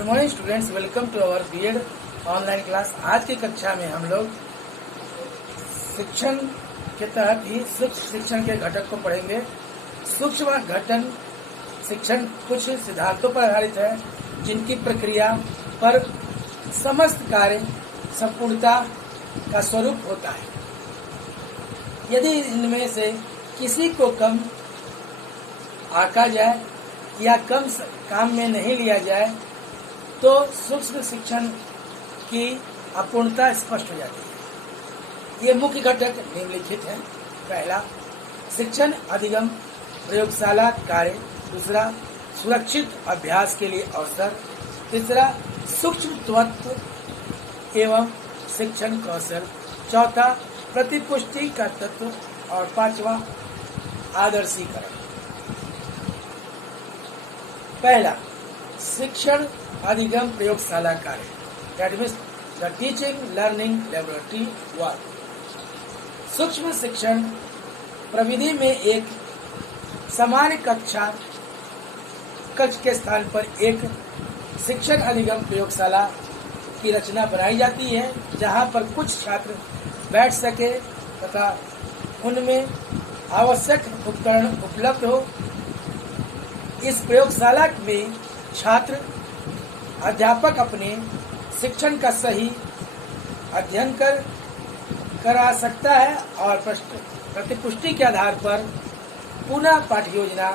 Good morning students, welcome to our BEd online class. आज की कक्षा में हम लोग शिक्षण के तहत ही सूक्ष्म शिक्षण के घटक को पढ़ेंगे। सूक्ष्म घटन शिक्षण कुछ सिद्धांतों पर आधारित है, जिनकी प्रक्रिया पर समस्त कार्य संपूर्णता का स्वरूप होता है। यदि इनमें से किसी को कम आंका जाए या कम काम में नहीं लिया जाए तो सूक्ष्म शिक्षण की अपूर्णता स्पष्ट हो जाती है। ये मुख्य घटक निम्नलिखित हैं। पहला, शिक्षण अधिगम प्रयोगशाला कार्य। दूसरा, सुरक्षित अभ्यास के लिए अवसर। तीसरा, सूक्ष्म तत्व एवं शिक्षण कौशल। चौथा, प्रतिपुष्टि का तत्व। और पांचवा, आदर्शीकरण। पहला, शिक्षण अधिगम प्रयोगशाला कार्य, that means the teaching learning laboratory work. सूक्ष्म शिक्षण प्रविधि में एक सामान्य कक्ष के स्थान पर एक शिक्षण अधिगम प्रयोगशाला की रचना बनाई जाती है, जहां पर कुछ छात्र बैठ सके तथा उनमें आवश्यक उपकरण उपलब्ध हो। इस प्रयोगशाला में छात्र अध्यापक अपने शिक्षण का सही अध्ययन करा सकता है और प्रतिपुष्टि के आधार पर पुनः पाठ्य योजना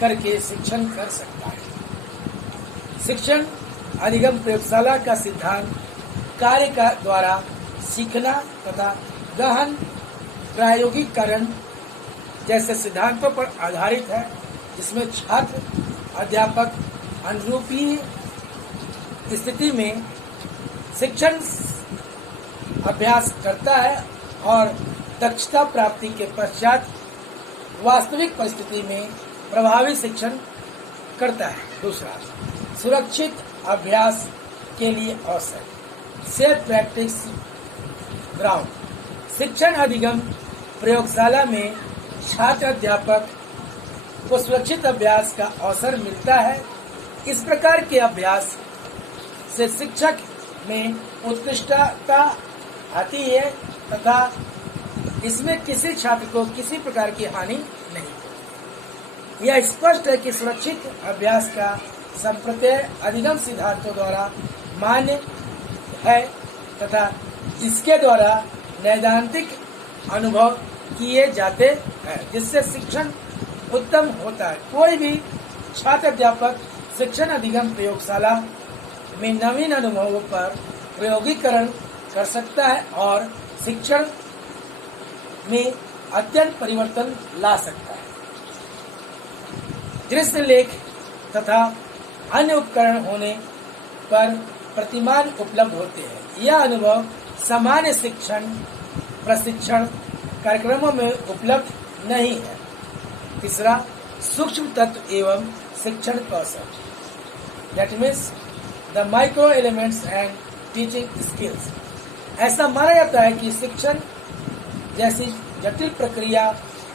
करके शिक्षण कर सकता है। शिक्षण अधिगम प्रयोगशाला का सिद्धांत कार्य का द्वारा सीखना तथा गहन प्रायोगिकरण जैसे सिद्धांतों पर आधारित है, जिसमें छात्र अध्यापक अनुरूपी स्थिति में शिक्षण अभ्यास करता है और दक्षता प्राप्ति के पश्चात वास्तविक परिस्थिति में प्रभावी शिक्षण करता है। दूसरा, सुरक्षित अभ्यास के लिए अवसर, सेफ प्रैक्टिस ग्राउंड। शिक्षण अधिगम प्रयोगशाला में छात्र अध्यापक को सुरक्षित अभ्यास का अवसर मिलता है। इस प्रकार के अभ्यास से शिक्षक में उत्कृष्टता आती है तथा इसमें किसी छात्र को किसी प्रकार की हानि नहीं होती। यह स्पष्ट है कि सुरक्षित अभ्यास का संप्रत्यय अधिगम सिद्धांतों द्वारा मान्य है तथा इसके द्वारा नैदांतिक अनुभव किए जाते हैं, जिससे शिक्षण उत्तम होता है। कोई भी छात्र अध्यापक शिक्षण अधिगम प्रयोगशाला में नवीन अनुभवों पर प्रयोगीकरण कर सकता है और शिक्षण में अत्यंत परिवर्तन ला सकता है। दृश्य लेख तथा अन्य उपकरण होने पर प्रतिमान उपलब्ध होते हैं। यह अनुभव सामान्य शिक्षण प्रशिक्षण कार्यक्रमों में उपलब्ध नहीं है। तीसरा, सूक्ष्म तत्व एवं शिक्षण कौशल, that means the micro elements and teaching skills. ऐसा माना जाता है कि शिक्षण जैसी जटिल प्रक्रिया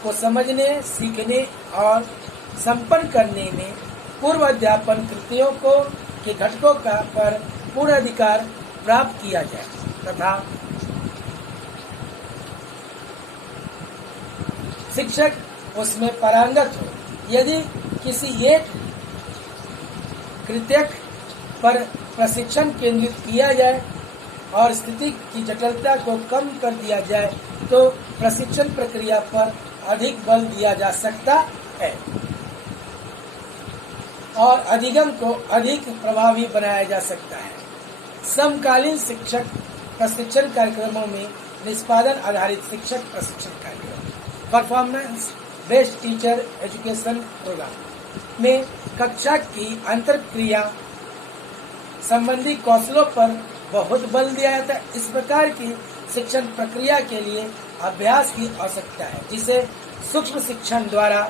को समझने, सीखने और संपन्न करने में पूर्व अध्यापन कृतियों के घटकों का पर पूर्ण अधिकार प्राप्त किया जाए तथा शिक्षक उसमें पारंगत हो। यदि किसी एक कृत्यक पर प्रशिक्षण केंद्रित किया जाए और स्थिति की जटिलता को कम कर दिया जाए तो प्रशिक्षण प्रक्रिया पर अधिक बल दिया जा सकता है और अधिगम को अधिक प्रभावी बनाया जा सकता है। समकालीन शिक्षक प्रशिक्षण कार्यक्रमों में निष्पादन आधारित शिक्षक प्रशिक्षण कार्यक्रम, performance based teacher education program में कक्षा की अंतरक्रिया संबंधी कौशलों पर बहुत बल दिया जाता है। इस प्रकार की शिक्षण प्रक्रिया के लिए अभ्यास की आवश्यकता है, जिसे सूक्ष्म शिक्षण द्वारा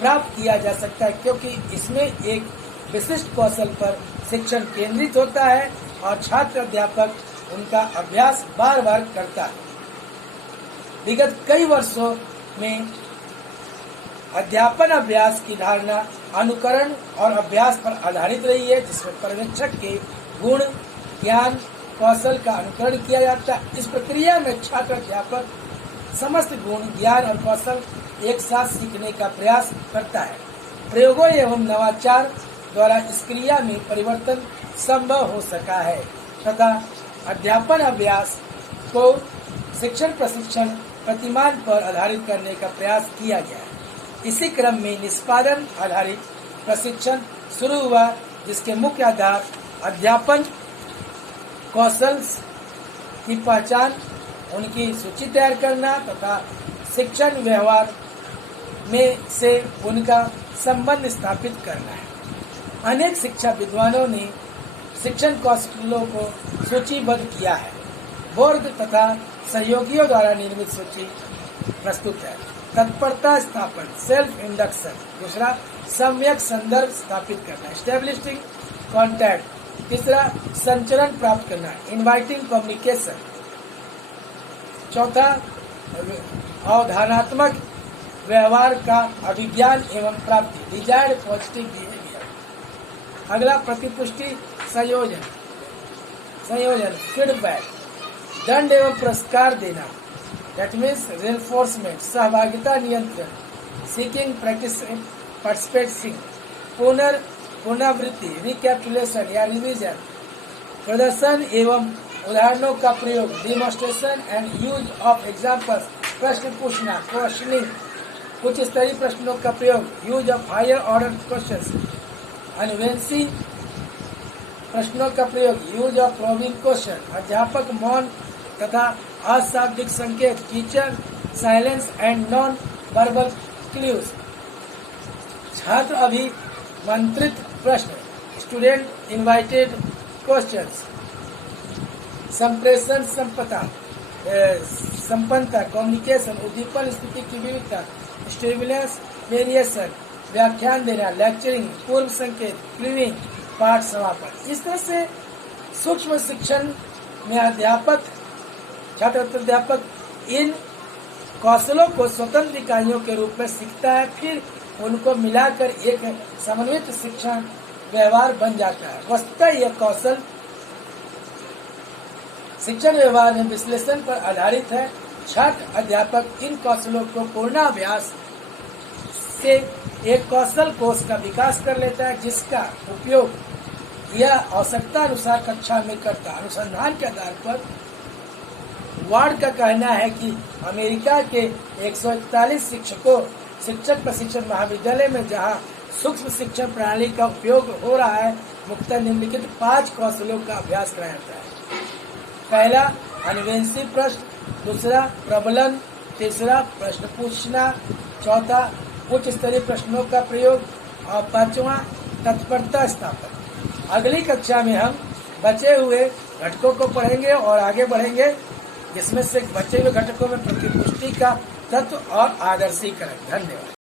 प्राप्त किया जा सकता है, क्योंकि इसमें एक विशिष्ट कौशल पर शिक्षण केंद्रित होता है और छात्र अध्यापक उनका अभ्यास बार बार करता है। विगत कई वर्षों में अध्यापन अभ्यास की धारणा अनुकरण और अभ्यास पर आधारित रही है, जिसमें पर्यवेक्षक के गुण, ज्ञान, कौशल का अनुकरण किया जाता है। इस प्रक्रिया में छात्र अध्यापक समस्त गुण, ज्ञान और कौशल एक साथ सीखने का प्रयास करता है। प्रयोगों एवं नवाचार द्वारा इस क्रिया में परिवर्तन संभव हो सका है तथा अध्यापन अभ्यास को शिक्षण प्रशिक्षण प्रतिमान पर आधारित करने का प्रयास किया गया है। इसी क्रम में निष्पादन आधारित प्रशिक्षण शुरू हुआ, जिसके मुख्य आधार अध्यापन कौशल की पहचान, उनकी सूची तैयार करना तथा शिक्षण व्यवहार में से उनका संबंध स्थापित करना है। अनेक शिक्षा विद्वानों ने शिक्षण कौशलों को सूचीबद्ध किया है। बोर्ड तथा सहयोगियों द्वारा निर्मित सूची प्रस्तुत है। तत्परता स्थापन, सेल्फ इंडक्शन। दूसरा, सम्यक संदर्भ स्थापित करना, एस्टेब्लिशिंग कॉन्टैक्ट। तीसरा, संचरण प्राप्त करना, इनवाइटिंग कम्युनिकेशन। चौथा, अवधारणात्मक व्यवहार का अभिज्ञान एवं प्राप्ति, डिजायर्ड पॉजिटिव बिहेवियर। अगला, प्रतिपुष्टि संयोजन, फीडबैक। दंड एवं पुरस्कार देना, दैट मीन्स रेनफोर्समेंट, सहभागिता नियंत्रण, सीकिंग प्रैक्टिस पार्टिसिपेटिंग, पुनरावृत्ति, रिकैपिटुलेशन या रिवीजन, प्रदर्शन एवं उदाहरणों का प्रयोग, demonstration and use of examples, प्रश्न पूछना, क्वेश्चनिंग, उच्च स्तरीय प्रश्नों का प्रयोग, use of higher order questions, अनुवंशी प्रश्नों का प्रयोग, यूज ऑफ प्रोबिंग क्वेश्चन, अध्यापक मौन तथा अशाब्दिक संकेत, teacher silence and non verbal clues, छात्र अभिमंत्रित प्रश्न, स्टूडेंट इनवाइटेड क्वेश्चंस, संप्रेषण संपन्नता, कम्युनिकेशन, उद्दीपन स्थिति की विविधता, स्टिमुलस वेरिएशन, व्याख्यान देना, लेक्चरिंग, पूर्व संकेत, प्रीविंग, पाठ समापन। इस तरह से सूक्ष्म शिक्षण में अध्यापक, छात्र अध्यापक इन कौशलों को स्वतंत्र इकाइयों के रूप में सीखता है, फिर उनको मिलाकर एक समन्वित शिक्षण व्यवहार बन जाता है। वस्तुतः यह कौशल शिक्षण व्यवहार में विश्लेषण पर आधारित है। छात्र अध्यापक इन कौशलों को पूर्णाभ्यास से एक कौशल कोष का विकास कर लेता है, जिसका उपयोग यह आवश्यकता अनुसार कक्षा में करता है। अनुसंधान के आधार पर वार्ड का कहना है कि अमेरिका के 141 शिक्षक प्रशिक्षण महाविद्यालय में जहां सूक्ष्म शिक्षण प्रणाली का उपयोग हो रहा है, मुख्यतः निम्नलिखित 5 कौशलों का अभ्यास कराया जाता है। पहला, अनुवंशी प्रश्न। दूसरा, प्रबलन। तीसरा, प्रश्न पूछना। चौथा, उच्च स्तरीय प्रश्नों का प्रयोग। और 5वां, तत्परता स्थापन। अगली कक्षा में हम बचे हुए घटकों को पढ़ेंगे और आगे बढ़ेंगे, जिसमें से बचे हुए घटकों में प्रतिपुष्टि का तत्व और आदर्शीकरण। धन्यवाद।